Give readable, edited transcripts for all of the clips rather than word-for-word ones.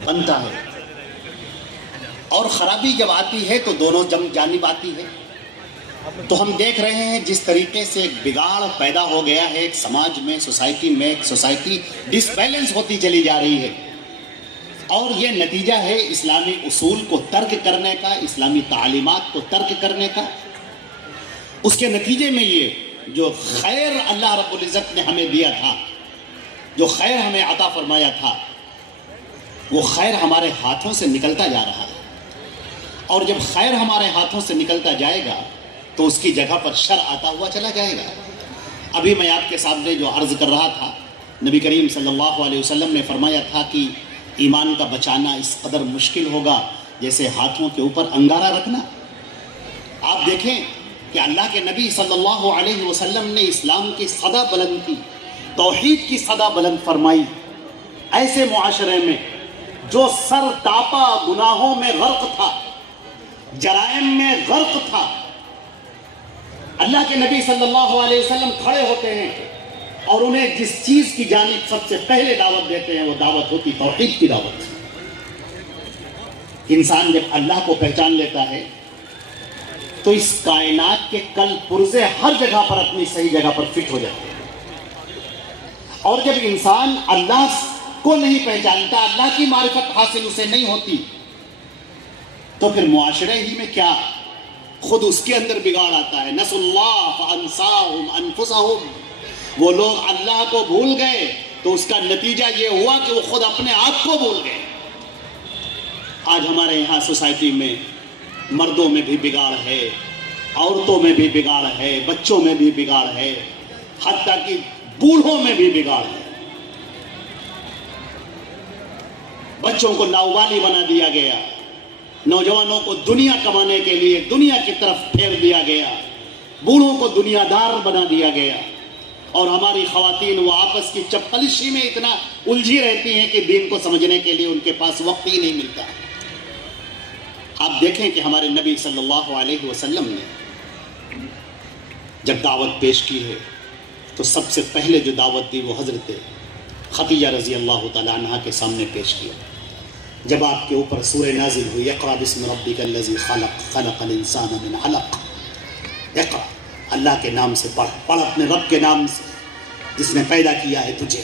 بنتا ہے، اور خرابی جب آتی ہے تو دونوں جانب آتی ہے۔ تو ہم دیکھ رہے ہیں جس طریقے سے ایک بگاڑ پیدا ہو گیا ہے ایک سماج میں، سوسائٹی میں، ایک سوسائٹی ڈس بیلنس ہوتی چلی جا رہی ہے، اور یہ نتیجہ ہے اسلامی اصول کو ترک کرنے کا، اسلامی تعلیمات کو ترک کرنے کا۔ اس کے نتیجے میں یہ جو خیر اللہ رب العزت نے ہمیں دیا تھا، جو خیر ہمیں عطا فرمایا تھا، وہ خیر ہمارے ہاتھوں سے نکلتا جا رہا ہے، اور جب خیر ہمارے ہاتھوں سے نکلتا جائے گا تو اس کی جگہ پر شر آتا ہوا چلا جائے گا۔ ابھی میں آپ کے سامنے جو عرض کر رہا تھا، نبی کریم صلی اللہ علیہ وسلم نے فرمایا تھا کہ ایمان کا بچانا اس قدر مشکل ہوگا جیسے ہاتھوں کے اوپر انگارہ رکھنا۔ آپ دیکھیں کہ اللہ کے نبی صلی اللہ علیہ وسلم نے اسلام کی صدا بلند کی، توحید کی صدا بلند فرمائی، ایسے معاشرے میں جو سر تاپا گناہوں میں غرق تھا، جرائم میں غرق تھا، اللہ کے نبی صلی اللہ علیہ وسلم کھڑے ہوتے ہیں اور انہیں جس چیز کی جانب سب سے پہلے دعوت دیتے ہیں وہ دعوت ہوتی توحید کی دعوت۔ انسان جب اللہ کو پہچان لیتا ہے تو اس کائنات کے کل پرزے ہر جگہ پر اپنی صحیح جگہ پر فٹ ہو جاتے ہیں، اور جب انسان اللہ کو نہیں پہچانتا، اللہ کی معرفت حاصل اسے نہیں ہوتی، تو پھر معاشرے ہی میں کیا، خود اس کے اندر بگاڑ آتا ہے۔ نسوا اللہ فانساہم انفسہم، وہ لوگ اللہ کو بھول گئے تو اس کا نتیجہ یہ ہوا کہ وہ خود اپنے آپ کو بھول گئے۔ آج ہمارے یہاں سوسائٹی میں مردوں میں بھی بگاڑ ہے، عورتوں میں بھی بگاڑ ہے، بچوں میں بھی بگاڑ ہے، حتیٰ کہ بوڑھوں میں بھی بگاڑ ہے۔ بچوں کو لاوالی بنا دیا گیا، نوجوانوں کو دنیا کمانے کے لیے دنیا کی طرف پھیر دیا گیا، بوڑھوں کو دنیا دار بنا دیا گیا، اور ہماری خواتین وہ آپس کی چپلشی میں اتنا الجھی رہتی ہیں کہ دین کو سمجھنے کے لیے ان کے پاس وقت ہی نہیں ملتا۔ آپ دیکھیں کہ ہمارے نبی صلی اللہ علیہ وسلم نے جب دعوت پیش کی ہے تو سب سے پہلے جو دعوت دی وہ حضرت خدیجہ رضی اللہ تعالیٰ عنہ کے سامنے پیش کیا۔ جب آپ کے اوپر سورہ نازل ہوئی، اقرأ بسم ربک الذی خلق، خلق الانسان من علق، اقرأ، اللہ کے نام سے پڑھ، پڑھ اپنے رب کے نام سے جس نے پیدا کیا ہے تجھے۔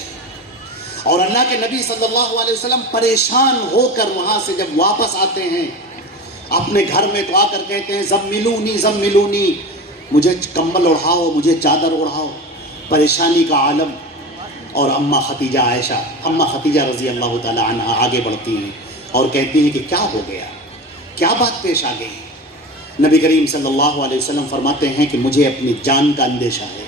اور اللہ کے نبی صلی اللہ علیہ وسلم پریشان ہو کر وہاں سے جب واپس آتے ہیں اپنے گھر میں تو آ کر کہتے ہیں زملونی زملونی، مجھے کمبل اڑھاؤ، مجھے چادر اڑھاؤ، پریشانی کا عالم۔ اور اماں ختیجہ عائشہ، اماں ختیجہ رضی اللہ تعالی عنہ آگے بڑھتی ہیں اور کہتی ہیں کہ کیا ہو گیا، کیا بات پیش آ گئی؟ نبی کریم صلی اللہ علیہ وسلم فرماتے ہیں کہ مجھے اپنی جان کا اندیشہ ہے،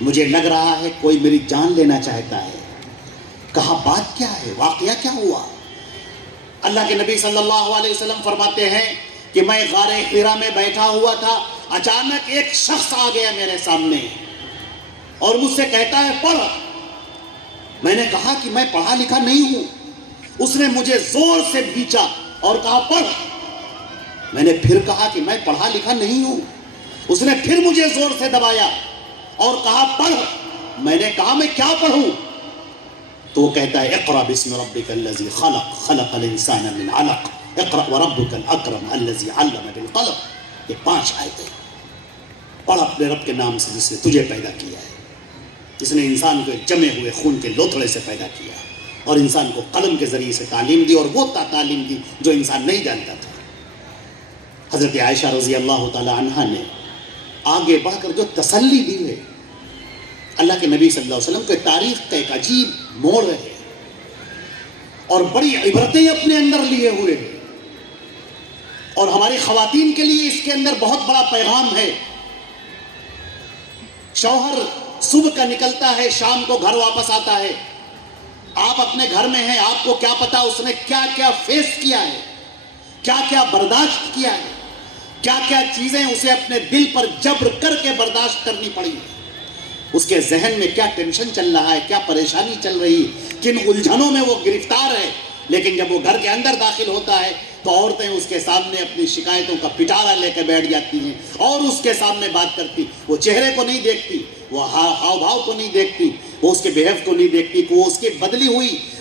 مجھے لگ رہا ہے کوئی میری جان لینا چاہتا ہے۔ کہا بات کیا ہے، واقعہ کیا ہوا؟ اللہ کے نبی صلی اللہ علیہ وسلم فرماتے ہیں کہ میں غار حرا میں بیٹھا ہوا تھا، اچانک ایک شخص آ گیا میرے سامنے اور مجھ سے کہتا ہے پڑھ۔ میں نے کہا کہ میں پڑھا لکھا نہیں ہوں۔ اس نے مجھے زور سے کھینچا اور کہا پڑھ۔ میں نے پھر کہا کہ میں پڑھا لکھا نہیں ہوں۔ اس نے پھر مجھے زور سے دبایا اور کہا پڑھ۔ میں نے کہا میں کیا پڑھوں؟ تو وہ کہتا ہے اقرأ بسم ربک الذی خلق، خلق الانسان من علق، اقرأ وربک الاکرم الذی علم بالقلم۔ یہ 5 آیتیں پڑھ اپنے رب کے نام سے جس نے تجھے پیدا کیا ہے، جس نے انسان کو ایک جمے ہوئے خون کے لوتھڑے سے پیدا کیا اور انسان کو قلم کے ذریعے سے تعلیم دی، اور وہ تعلیم دی جو انسان نہیں جانتا تھا۔ حضرت عائشہ رضی اللہ تعالی عنہ نے آگے بڑھ کر جو تسلی دی ہے، اللہ کے نبی صلی اللہ علیہ وسلم کے تاریخ کا ایک عجیب موڑ ہے اور بڑی عبرتیں اپنے اندر لیے ہوئے ہیں، اور ہماری خواتین کے لیے اس کے اندر بہت بڑا پیغام ہے۔ شوہر صبح کا نکلتا ہے، شام کو گھر واپس آتا ہے، آپ اپنے گھر میں ہیں، آپ کو کیا پتا اس نے کیا کیا فیس کیا ہے، کیا کیا برداشت کیا ہے، کیا کیا چیزیں اسے اپنے دل پر جبر کر کے برداشت کرنی پڑی، اس کے ذہن میں کیا ٹینشن چل رہا ہے، کیا پریشانی چل رہی، کن الجھنوں میں وہ گرفتار ہے۔ لیکن جب وہ گھر کے اندر داخل ہوتا ہے تو عورتیں اس کے سامنے اپنی شکایتوں کا پٹارا لے کے بیٹھ جاتی ہیں اور اس کے سامنے بات کرتی۔ وہ چہرے کو نہیں دیکھتی، وہ ہاؤ بھاؤ کو نہیں دیکھتی، وہ اس کے بیہیو کو نہیں دیکھتی کہ وہ اس کی بدلی ہوئی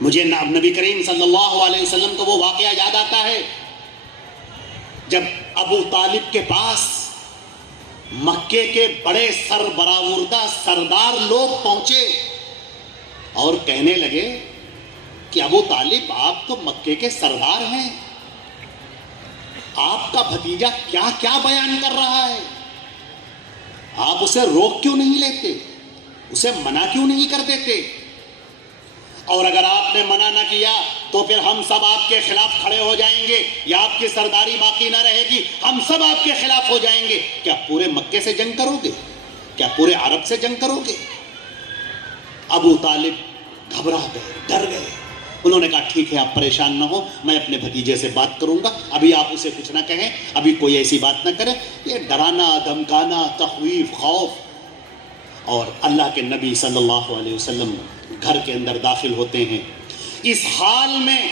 مجھے نبی کریم صلی اللہ علیہ وسلم کو وہ واقعہ یاد آتا ہے جب ابو طالب کے پاس مکے کے بڑے سربراوردہ سردار لوگ پہنچے اور کہنے لگے کہ ابو طالب آپ تو مکے کے سردار ہیں، آپ کا بھتیجا کیا کیا بیان کر رہا ہے، آپ اسے روک کیوں نہیں لیتے، اسے منع کیوں نہیں کر دیتے؟ اور اگر آپ نے منع نہ کیا تو پھر ہم سب آپ کے خلاف کھڑے ہو جائیں گے، یا آپ کی سرداری باقی نہ رہے گی، ہم سب آپ کے خلاف ہو جائیں گے۔ کیا پورے مکے سے جنگ کرو گے؟ کیا پورے عرب سے جنگ کرو گے؟ ابو طالب گھبرا گئے، ڈر گئے۔ انہوں نے کہا ٹھیک ہے، آپ پریشان نہ ہو، میں اپنے بھتیجے سے بات کروں گا، ابھی آپ اسے کچھ نہ کہیں، ابھی کوئی ایسی بات نہ کرے۔ یہ ڈرانا، دھمکانا، تخویف، خوف۔ اور اللہ کے نبی صلی اللہ علیہ وسلم گھر کے اندر داخل ہوتے ہیں اس حال میں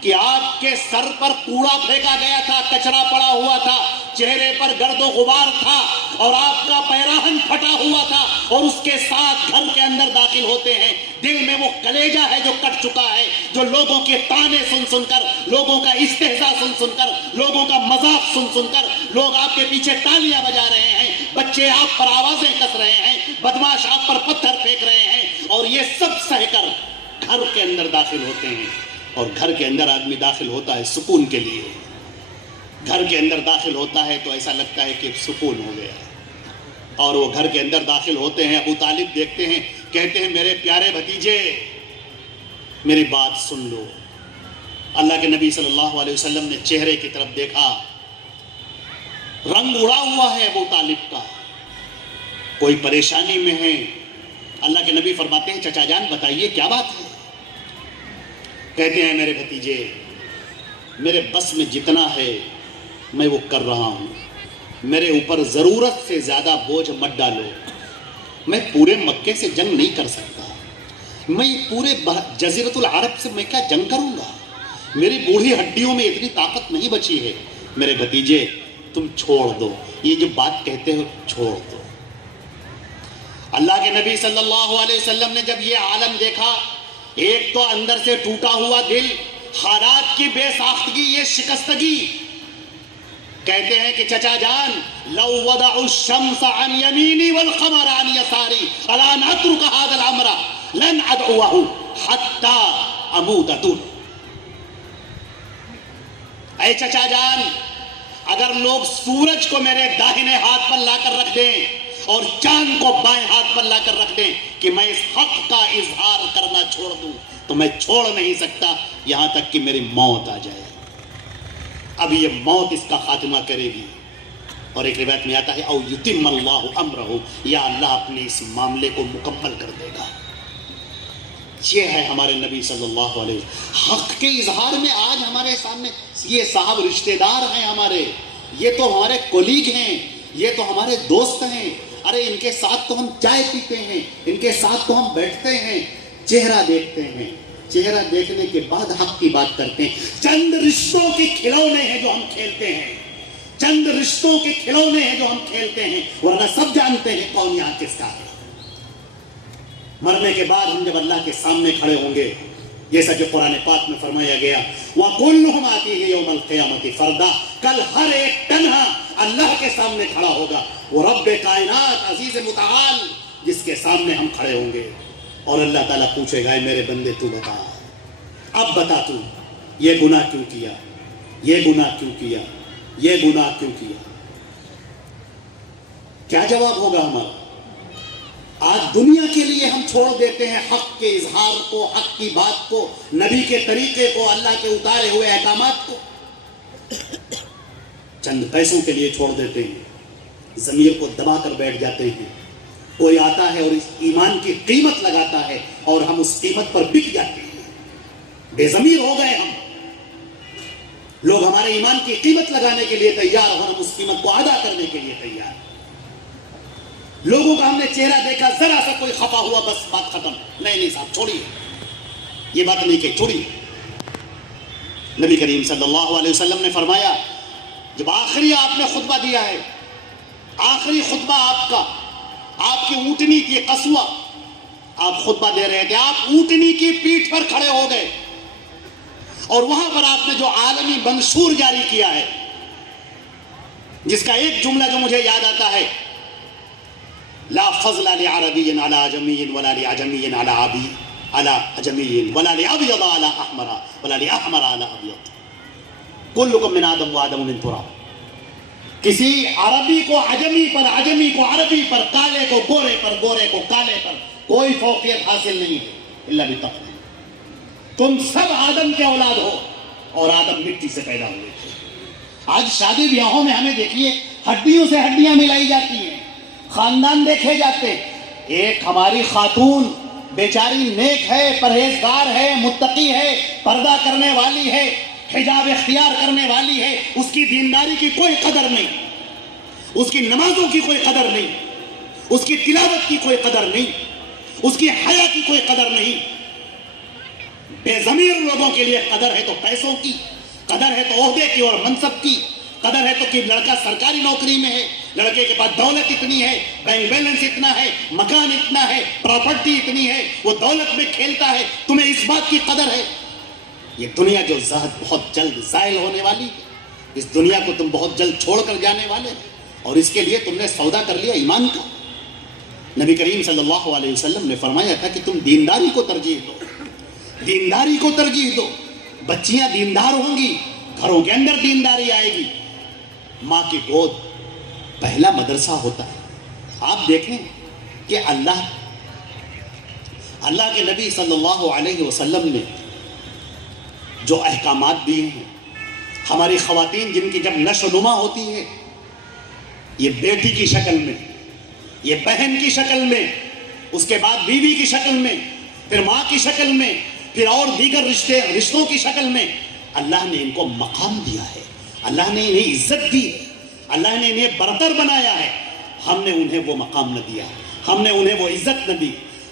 کہ آپ کے سر پر کوڑا پھینکا گیا تھا، کچرا پڑا ہوا تھا، چہرے پر گرد و غبار تھا، اور آپ کا پیراہن پھٹا ہوا تھا، اور اس کے ساتھ گھر کے اندر داخل ہوتے ہیں۔ دل میں وہ کلیجہ ہے جو کٹ چکا ہے، جو لوگوں کے طعنے سن سن کر، لوگوں کا استہزاء سن سن کر، لوگوں کا مذاق سن سن کر، لوگ آپ کے پیچھے تالیاں بجا رہے ہیں، بچے آپ پر آوازیں کس رہے ہیں، بدماش آپ پر پتھر پھینک رہے ہیں، اور یہ سب سہ کر گھر کے اندر داخل ہوتے ہیں۔ اور گھر کے اندر آدمی داخل ہوتا ہے سکون کے لیے، گھر کے اندر داخل ہوتا ہے تو ایسا لگتا ہے کہ سکون ہو گیا۔ اور وہ گھر کے اندر داخل ہوتے ہیں، ابو طالب دیکھتے ہیں، کہتے ہیں میرے پیارے بھتیجے میری بات سن لو۔ اللہ کے نبی صلی اللہ علیہ وسلم نے چہرے کی طرف دیکھا، رنگ اڑا ہوا ہے ابو طالب کا، کوئی پریشانی میں ہے۔ اللہ کے نبی فرماتے ہیں چچا جان بتائیے کیا بات ہے؟ کہتے ہیں میرے بھتیجے میرے بس میں جتنا ہے میں وہ کر رہا ہوں، میرے اوپر ضرورت سے زیادہ بوجھ مت ڈالو، میں پورے مکے سے جنگ نہیں کر سکتا، میں پورے جزیرۃ العرب سے میں کیا جنگ کروں گا، میری بوڑھی ہڈیوں میں اتنی طاقت نہیں بچی ہے۔ میرے بھتیجے تم چھوڑ دو، یہ جو بات کہتے ہو چھوڑ دو۔ اللہ کے نبی صلی اللہ علیہ وسلم نے جب یہ عالم دیکھا، ایک تو اندر سے ٹوٹا ہوا دل، حالات کی بے ساختگی، یہ شکستگی، کہتے ہیں کہ چچا جان لو وضع الشمس عن یمینی والقمر عن یساری الا نترک هذا الامر لن ادعوه حتى اموت دون۔ اے چچا جان اگر لوگ سورج کو میرے داہنے ہاتھ پر لا کر رکھ دیں اور چاند کو بائیں ہاتھ پر لا کر رکھ دیں کہ میں اس حق کا اظہار کرنا چھوڑ دوں تو میں چھوڑ نہیں سکتا یہاں تک کہ میری موت آ جائے۔ اب یہ موت اس کا خاتمہ کرے گی۔ اور ایک روایت میں آتا ہے او یتم اللہ امرہ، یا اللہ اپنے اس معاملے کو مکمل کر دے گا۔ یہ ہے ہمارے نبی صلی اللہ علیہ وسلم۔ حق کے اظہار میں آج ہمارے سامنے یہ صاحب رشتہ دار ہیں ہمارے، یہ تو ہمارے کولیگ ہیں، یہ تو ہمارے دوست ہیں، ارے ان کے ساتھ تو ہم چائے پیتے ہیں، ان کے ساتھ تو ہم بیٹھتے ہیں، چہرہ دیکھتے ہیں، چہرہ دیکھنے کے بعد حق کی بات کرتے ہیں۔ چند رشتوں کے کھلونے ہیں جو ہم کھیلتے ہیں، چند رشتوں کے کھلونے ہیں جو ہم کھیلتے ہیں، ورنہ سب جانتے ہیں کون یہاں کس کا ہے۔ مرنے کے بعد ہم جب اللہ کے سامنے کھڑے ہوں گے، جیسا جو قرآن پاک میں فرمایا گیا وَكُلُّهُمْ آتِيهِ يَوْمَ الْقِيَامَةِ فَرْدًا، کل ہر ایک تنہا اللہ کے سامنے کھڑا ہوگا، وہ رب کائنات عزیز متعال جس کے سامنے ہم کھڑے ہوں گے، اور اللہ تعالیٰ پوچھے گا اے میرے بندے تو بتا، اب بتا تو یہ گناہ کیوں کیا، یہ گناہ کیوں کیا، یہ گناہ کیوں کیا؟ کیا جواب ہوگا ہمارا؟ آج دنیا کے لیے ہم چھوڑ دیتے ہیں حق کے اظہار کو، حق کی بات کو، نبی کے طریقے کو، اللہ کے اتارے ہوئے احکامات کو، چند پیسوں کے لیے چھوڑ دیتے ہیں، ضمیر کو دبا کر بیٹھ جاتے ہیں۔ کوئی آتا ہے اور اس ایمان کی قیمت لگاتا ہے اور ہم اس قیمت پر بک جاتے ہیں، بے ضمیر ہو گئے ہم۔ لوگ ہمارے ایمان کی قیمت لگانے کے لیے تیار اور ہم اس قیمت کو ادا کرنے کے لیے تیار۔ لوگوں کا ہم نے چہرہ دیکھا، ذرا سا کوئی خفا ہوا بس بات ختم، نہیں صاحب چھوڑیے، یہ بات نہیں کہی، چھوڑیے۔ نبی کریم صلی اللہ علیہ وسلم نے فرمایا جب آخری آپ نے خطبہ دیا ہے، آخری خطبہ آپ کا، آپ کی اونٹنی کی قصوہ آپ خطبہ دے رہے تھے، آپ اونٹنی کی پیٹھ پر کھڑے ہو گئے اور وہاں پر آپ نے جو عالمی منشور جاری کیا ہے، جس کا ایک جملہ جو مجھے یاد آتا ہے، لا فضل لعربی علی عجمی ولا لعجمی علی عجمی ولا لابیض علی احمر ولا لاحمر علی ابیض کلکم من آدم و آدم من تراب۔ کسی عربی کو عجمی پر، عجمی کو عربی پر، کالے کو گورے پر، گورے کو کالے پر کوئی فوقیت حاصل نہیں ہے الا بتقوی۔ تم سب آدم کے اولاد ہو اور آدم مٹی سے پیدا ہوئے تھے۔ آج شادی بیاہوں میں ہمیں دیکھیے ہڈیوں سے ہڈیاں ملائی جاتی ہیں، خاندان دیکھے جاتے ہیں۔ ایک ہماری خاتون بیچاری نیک ہے، پرہیزگار ہے، متقی ہے، پردہ کرنے والی ہے، حجاب اختیار کرنے والی ہے، اس کی دینداری کی کوئی قدر نہیں، اس کی نمازوں کی کوئی قدر نہیں، اس کی تلاوت کی کوئی قدر نہیں، اس کی حیا کی کوئی قدر نہیں۔ بے ضمیر لوگوں کے لیے قدر ہے تو پیسوں کی، قدر ہے تو عہدے کی اور منصب کی، قدر ہے تو کہ لڑکا سرکاری نوکری میں ہے، لڑکے کے پاس دولت اتنی ہے، بینک بیلنس اتنا ہے، مکان اتنا ہے، پراپرٹی اتنی ہے، وہ دولت میں کھیلتا ہے، تمہیں اس بات کی قدر ہے۔ یہ دنیا جو بہت جلد زائل ہونے والی ہے، اس دنیا کو تم بہت جلد چھوڑ کر جانے والے اور اس کے لیے تم نے سودا کر لیا ایمان کا۔ نبی کریم صلی اللہ علیہ وسلم نے فرمایا تھا کہ تم دینداری کو ترجیح دو، دینداری کو ترجیح دو۔ بچیاں دیندار ہوں گی، گھروں کے اندر دینداری آئے گی۔ ماں کی گود پہلا مدرسہ ہوتا ہے۔ آپ دیکھیں کہ اللہ کے نبی صلی اللہ علیہ وسلم نے جو احکامات دیے ہیں، ہماری خواتین جن کی جب نشو نما ہوتی ہے، یہ بیٹی کی شکل میں، یہ بہن کی شکل میں، اس کے بعد بیوی کی شکل میں، پھر ماں کی شکل میں، پھر اور دیگر رشتوں کی شکل میں، اللہ نے ان کو مقام دیا ہے، اللہ نے انہیں عزت دی ہے، اللہ نے انہیں برتر بنایا ہے۔ ہم نے انہیں وہ مقام نہ دیا، ہم نے انہیں وہ عزت نہ دی،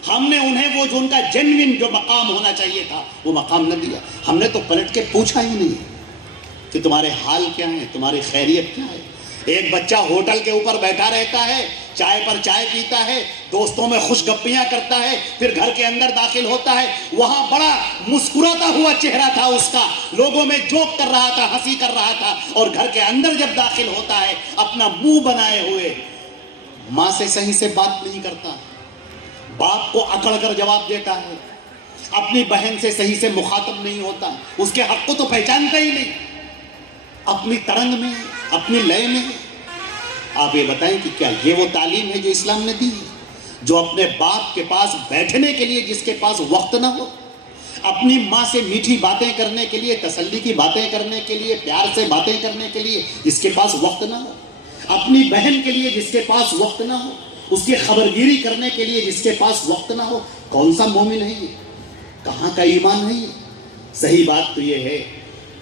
ہم نے انہیں وہ جو ان کا جنوین جو مقام ہونا چاہیے تھا وہ مقام نہ دیا۔ ہم نے تو پلٹ کے پوچھا ہی نہیں کہ تمہارے حال کیا ہیں، تمہاری خیریت کیا ہے۔ ایک بچہ ہوٹل کے اوپر بیٹھا رہتا ہے، چائے پر چائے پیتا ہے، دوستوں میں خوش گپیاں کرتا ہے، پھر گھر کے اندر داخل ہوتا ہے، وہاں بڑا مسکراتا ہوا چہرہ تھا اس کا، لوگوں میں جوک کر رہا تھا، ہنسی کر رہا تھا، اور گھر کے اندر جب داخل ہوتا ہے اپنا منہ بنائے ہوئے ماں سے صحیح سے بات نہیں کرتا، باپ کو اکڑ کر جواب دیتا ہے، اپنی بہن سے صحیح سے مخاطب نہیں ہوتا، اس کے حق کو تو پہچانتا ہی نہیں، اپنی ترنگ میں، اپنی لئے میں۔ آپ یہ بتائیں کہ کیا یہ وہ تعلیم ہے جو اسلام نے دی ہے؟ جو اپنے باپ کے پاس بیٹھنے کے لیے جس کے پاس وقت نہ ہو، اپنی ماں سے میٹھی باتیں کرنے کے لیے، تسلی کی باتیں کرنے کے لیے، پیار سے باتیں کرنے کے لیے جس کے پاس وقت نہ ہو، اپنی بہن کے لیے جس کے پاس وقت نہ ہو، اس کی خبرگیری کرنے کے لیے جس کے پاس وقت نہ ہو، کون سا مومن ہے یہ؟ کہاں کا ایمان ہے یہ؟ صحیح بات تو یہ ہے،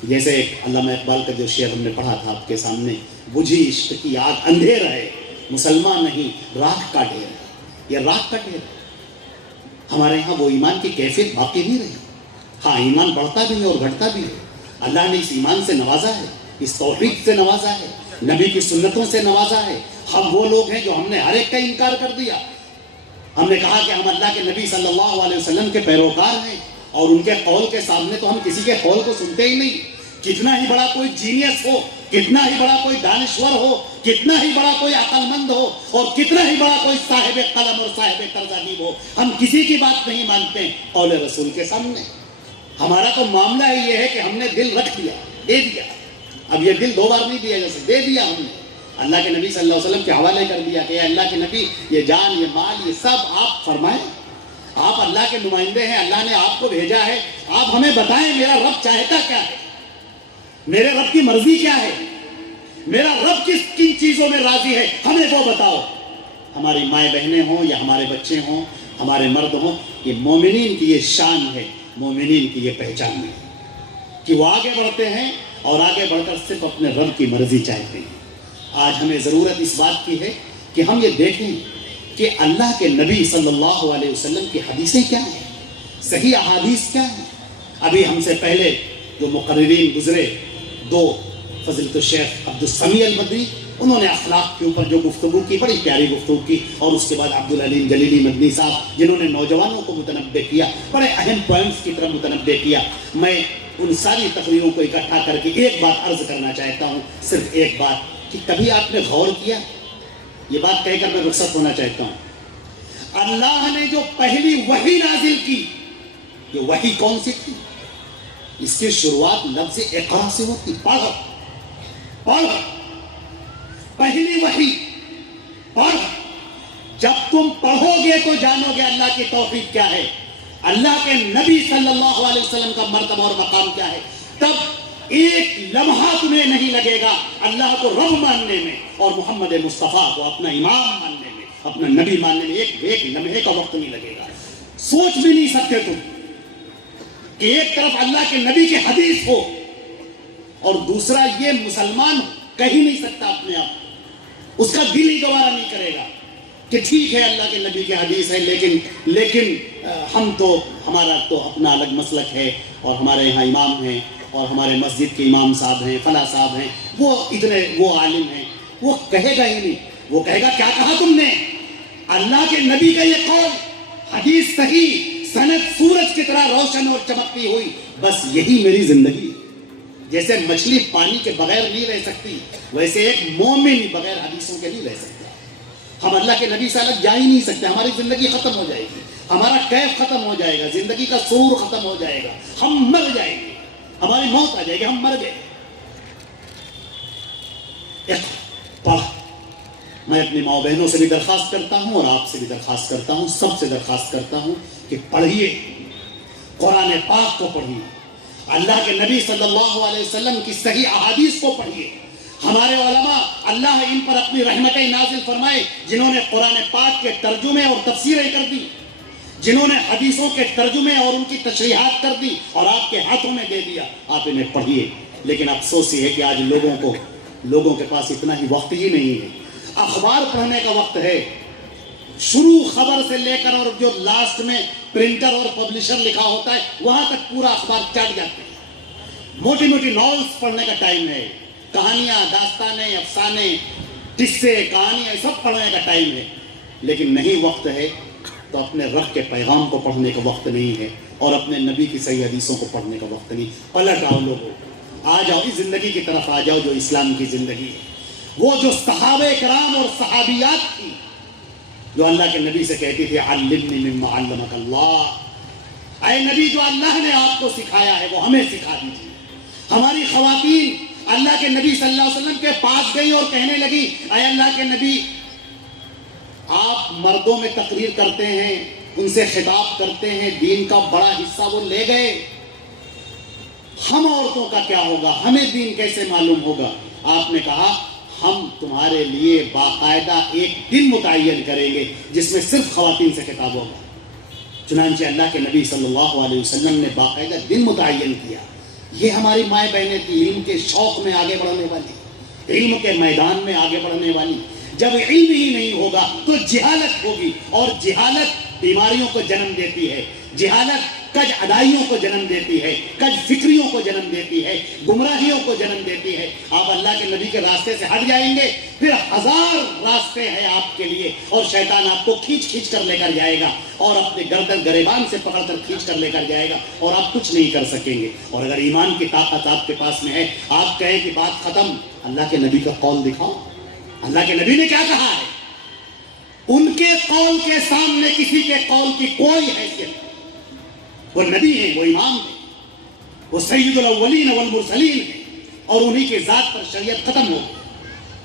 جیسے علامہ اقبال کا جو شعر ہم نے پڑھا تھا آپ کے سامنے، بجھی عشق کی آگ اندھیر ہے، مسلمان نہیں راکھ کا ڈھیر ہے۔ یہ راکھ کا ڈھیر ہے۔ ہمارے ہاں وہ ایمان کی کیفیت باقی نہیں رہی۔ ہاں ایمان بڑھتا بھی ہے اور گھٹتا بھی ہے۔ اللہ نے اس ایمان سے نوازا ہے، اس توحید سے نوازا ہے، نبی کی سنتوں سے نوازا ہے۔ ہم وہ لوگ ہیں جو ہم نے ہر ایک کا انکار کر دیا۔ ہم نے کہا کہ ہم اللہ کے نبی صلی اللہ علیہ وسلم کے پیروکار ہیں اور ان کے قول کے سامنے تو ہم کسی کے قول کو سنتے ہی نہیں۔ کتنا ہی بڑا کوئی جینیس ہو، کتنا ہی بڑا کوئی دانشور ہو، کتنا ہی بڑا کوئی عقل مند ہو، اور کتنا ہی بڑا کوئی صاحب قلم اور صاحب طرز ادیب ہو، ہم کسی کی بات نہیں مانتے قول رسول کے سامنے۔ ہمارا تو معاملہ ہی یہ ہے کہ ہم نے دل رکھ دیا، دے دیا۔ اب یہ دل دو بار نہیں دیا جا سکتا، دے دیا ہم نے، اللہ کے نبی صلی اللہ علیہ وسلم کے حوالے کر دیا کہ اللہ کے نبی یہ جان، یہ مال، یہ سب آپ فرمائیں۔ آپ اللہ کے نمائندے ہیں، اللہ نے آپ کو بھیجا ہے، آپ ہمیں بتائیں میرا رب چاہتا کیا ہے، میرے رب کی مرضی کیا ہے، میرا رب کن چیزوں میں راضی ہے، ہمیں وہ بتاؤ۔ ہماری مائیں بہنیں ہوں یا ہمارے بچے ہوں، ہمارے مرد ہوں، یہ مومنین کی یہ شان ہے، مومنین کی یہ پہچان ہے کہ وہ آگے بڑھتے ہیں اور آگے بڑھ کر صرف اپنے رب کی مرضی چاہتے ہیں۔ آج ہمیں ضرورت اس بات کی ہے کہ ہم یہ دیکھیں کہ اللہ کے نبی صلی اللہ علیہ وسلم کی حدیثیں کیا ہیں، صحیح احادیث کیا ہیں۔ ابھی ہم سے پہلے جو مقررین گزرے، دو فضیلت الشیخ عبد السمیع البدری انہوں نے اخلاق کے اوپر جو گفتگو کی بڑی پیاری گفتگو کی، اور اس کے بعد عبدالعلیم جلیلی مدنی صاحب جنہوں نے نوجوانوں کو متنبع کیا، بڑے اہم پوائنٹس کی طرف متنبع کیا۔ میں ان ساری تقریروں کو اکٹھا کر کے ایک بات عرض کرنا چاہتا ہوں، صرف ایک بات، کہ کبھی آپ نے غور کیا، یہ بات کہہ کر میں رخصت ہونا چاہتا ہوں، اللہ نے جو پہلی وحی نازل کی، یہ وحی کون سی تھی؟ اس کی شروعات لفظ اقرا سے ہوتی، پڑھ پڑھ، پہلی وحی پڑھ۔ جب تم پڑھو گے تو جانو گے اللہ کی توحید کیا ہے، اللہ کے نبی صلی اللہ علیہ وسلم کا مرتبہ اور مقام کیا ہے۔ تب ایک لمحہ تمہیں نہیں لگے گا اللہ کو رب ماننے میں اور محمد مصطفیٰ کو اپنا امام ماننے میں، اپنا نبی ماننے میں ایک لمحے کا وقت نہیں لگے گا۔ سوچ بھی نہیں سکتے تم کہ ایک طرف اللہ کے نبی کی حدیث ہو اور دوسرا یہ مسلمان کہہ ہی نہیں سکتا اپنے آپ، اس کا دل ہی گوارا نہیں کرے گا کہ ٹھیک ہے اللہ کے نبی کی حدیث ہے، لیکن ہمارا تو اپنا الگ مسلک ہے، اور ہمارے یہاں امام ہیں اور ہمارے مسجد کے امام صاحب ہیں، فلاں صاحب ہیں، وہ عالم ہیں، وہ کہے گا ہی نہیں، وہ کہے گا کیا کہا تم نے؟ اللہ کے نبی کا یہ قول، حدیث صحیح، سند سورج کی طرح روشن اور چمکتی ہوئی، بس یہی میری زندگی۔ جیسے مچھلی پانی کے بغیر نہیں رہ سکتی، ویسے ایک مومن بغیر حدیثوں کے نہیں رہ سکتا۔ ہم اللہ کے نبی سے الگ جا ہی نہیں سکتے، ہماری زندگی ختم ہو جائے گی، ہمارا کیف ختم ہو جائے گا، زندگی کا سرور ختم ہو جائے گا، ہم مر جائیں گے، ہماری موت آ جائے گی، ہم مر گئے۔ پڑھ، میں اپنی ماں بہنوں سے بھی درخواست کرتا ہوں اور آپ سے بھی درخواست کرتا ہوں، سب سے درخواست کرتا ہوں کہ پڑھیے، قرآن پاک کو پڑھیے، اللہ کے نبی صلی اللہ علیہ وسلم کی صحیح احادیث کو پڑھیے۔ ہمارے علماء اللہ ان پر اپنی رحمتیں نازل فرمائے، جنہوں نے قرآن پاک کے ترجمے اور تفسیریں کر دی، جنہوں نے حدیثوں کے ترجمے اور ان کی تشریحات کر دی اور آپ کے ہاتھوں میں دے دیا، آپ انہیں پڑھیے۔ لیکن افسوس یہ ہے کہ آج لوگوں کے پاس اتنا ہی وقت ہی نہیں ہے۔ اخبار پڑھنے کا وقت ہے، شروع خبر سے لے کر اور جو لاسٹ میں پرنٹر اور پبلشر لکھا ہوتا ہے وہاں تک پورا اخبار چٹ جاتے ہیں۔ موٹی موٹی ناولز پڑھنے کا ٹائم ہے، کہانیاں، داستانیں، افسانے، قصے، کہانیاں سب پڑھنے کا ٹائم ہے، لیکن نہیں وقت ہے تو اپنے رب کے پیغام کو پڑھنے کا وقت نہیں ہے اور اپنے نبی کی صحیح حدیثوں کو پڑھنے کا وقت نہیں۔ پلٹ آؤ لوگوں، آ جاؤ اس زندگی کی طرف، آ جاؤ جو اسلام کی زندگی ہے، وہ جو صحابہ کرام اور صحابیات تھی، جو اللہ کے نبی سے کہتی تھی علمنی مما علمک اللہ، اے نبی جو اللہ نے آپ کو سکھایا ہے وہ ہمیں سکھا دیجیے۔ ہماری خواتین اللہ کے نبی صلی اللہ علیہ وسلم کے پاس گئی اور کہنے لگی اے اللہ کے نبی، آپ مردوں میں تقریر کرتے ہیں، ان سے خطاب کرتے ہیں، دین کا بڑا حصہ وہ لے گئے، ہم عورتوں کا کیا ہوگا، ہمیں دین کیسے معلوم ہوگا؟ آپ نے کہا ہم تمہارے لیے باقاعدہ ایک دن متعین کریں گے جس میں صرف خواتین سے خطاب ہوگا۔ چنانچہ اللہ کے نبی صلی اللہ علیہ وسلم نے باقاعدہ دن متعین کیا۔ یہ ہماری مائیں بہنیں تھیں، علم کے شوق میں آگے بڑھنے والی، علم کے میدان میں آگے بڑھنے والی۔ جب علم ہی نہیں ہوگا تو جہالت ہوگی، اور جہالت بیماریوں کو جنم دیتی ہے، جہالت کج ادائیوں کو جنم دیتی ہے، کج فکریوں کو جنم دیتی ہے، گمراہیوں کو جنم دیتی ہے۔ آپ اللہ کے نبی کے راستے سے ہٹ جائیں گے، پھر ہزار راستے ہیں آپ کے لیے، اور شیطان آپ کو کھینچ کر لے کر جائے گا اور اپنے گردن گریبان سے پکڑ کر کھینچ کر لے کر جائے گا، اور آپ کچھ نہیں کر سکیں گے۔ اور اگر ایمان کی طاقت آپ کے پاس میں ہے، آپ کہیں کہ بات ختم، اللہ کے نبی کا قول دکھاؤ، اللہ کے نبی نے کیا کہا ہے؟ ان کے قول کے سامنے کسی کے قول کی کوئی حیثیت نہیں۔ وہ نبی ہیں، وہ امام ہیں، وہ سید الاولین والمرسلین ہیں، اور انہی کے ذات پر شریعت ختم ہو گئی،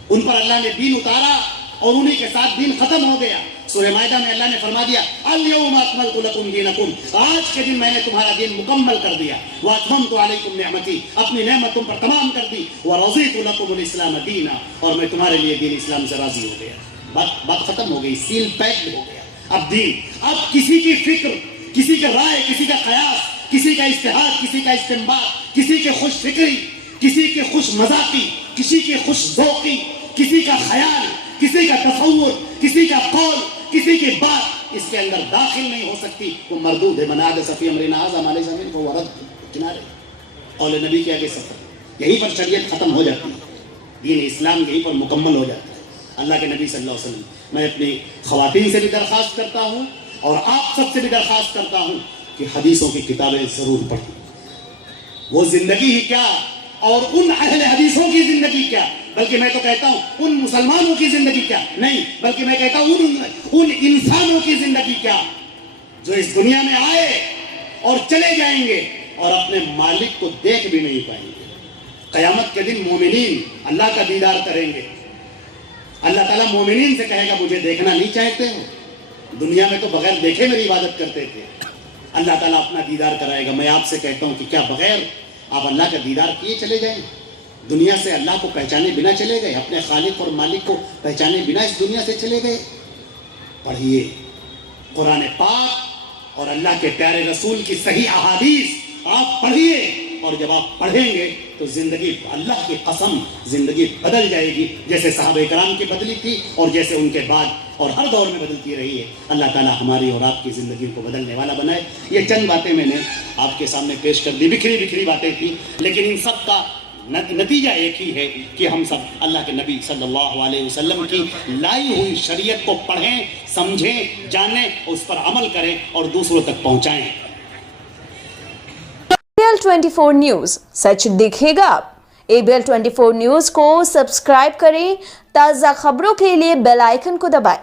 ان پر اللہ نے دین اتارا اور انہی کے ساتھ دین ختم ہو گیا۔ سورہ مائدہ میں اللہ نے فرما دیا الیوم اکملت لکم دینکم، آج کے دن میں نے تمہارا دین مکمل کر دیا، واتممت علیکم نعمتی، اپنی نعمت تم پر تمام کر دی، ورضیت لکم الاسلام دینا، اور میں تمہارے لیے دین اسلام سے راضی ہو گیا۔ بات ختم ہو گئی، سیل پیکڈ ہو گیا۔ اب دین، اب کسی کی فکر، کسی کا رائے، کسی کا قیاس، کسی کا اجتہاد، کسی کا استنباط، کسی کی خوش فکری، کسی کی خوش مذاقی، کسی کی خوش ذوقی، کسی کا خیال، کسی کا تصور، کسی کا قول، کسی کی بات اس کے اندر داخل نہیں ہو سکتی۔ وہ مردود ہے، من احدث فی امرنا ھذا ما لیس منہ فہو رد، کنارے۔ قول نبی کے آگے سفر، یہیں پر شریعت ختم ہو جاتی ہے۔ دین اسلام یہیں پر مکمل ہو جاتا ہے۔ اللہ کے نبی صلی اللہ علیہ وسلم، میں اپنی خواتین سے بھی درخواست کرتا ہوں اور آپ سب سے بھی درخواست کرتا ہوں کہ حدیثوں کی کتابیں ضرور پڑھیں۔ وہ زندگی ہی کیا، اور ان اہل حدیثوں کی زندگی کیا، بلکہ میں تو کہتا ہوں ان مسلمانوں کی زندگی کیا نہیں، بلکہ میں کہتا ہوں ان انسانوں کی زندگی کیا جو اس دنیا میں آئے اور چلے جائیں گے اور اپنے مالک کو دیکھ بھی نہیں پائیں گے۔ قیامت کے دن مومنین اللہ کا دیدار کریں گے۔ اللہ تعالیٰ مومنین سے کہے گا مجھے دیکھنا نہیں چاہتے ہو؟ دنیا میں تو بغیر دیکھے میری عبادت کرتے تھے۔ اللہ تعالیٰ اپنا دیدار کرائے گا۔ میں آپ سے کہتا ہوں کہ کیا بغیر آپ اللہ کا دیدار کیے چلے جائیں؟ دنیا سے اللہ کو پہچانے بنا چلے گئے؟ اپنے خالق اور مالک کو پہچانے بنا اس دنیا سے چلے گئے؟ پڑھیے قرآن پاک اور اللہ کے پیارے رسول کی صحیح احادیث آپ پڑھیے، اور جب آپ پڑھیں گے تو زندگی، اللہ کی قسم، زندگی بدل جائے گی، جیسے صحابہ کرام کی بدلی تھی اور جیسے ان کے بعد اور ہر دور میں بدلتی رہی ہے۔ اللہ تعالیٰ ہماری اور آپ کی زندگی کو بدلنے والا بنائے۔ یہ چند باتیں میں نے آپ کے سامنے پیش کر دی، بکھری بکھری باتیں تھیں، لیکن ان سب کا نتیجہ ایک ہی ہے کہ ہم سب اللہ کے نبی صلی اللہ علیہ وسلم کی لائی ہوئی شریعت کو پڑھیں، سمجھیں، جانیں، اس پر عمل کریں اور دوسروں تک پہنچائیں۔ ABL 24 نیوز، سچ دیکھے گا۔ ABL 24 نیوز کو سبسکرائب کریں، تازہ خبروں کے لیے بیل آئیکن کو دبائیں۔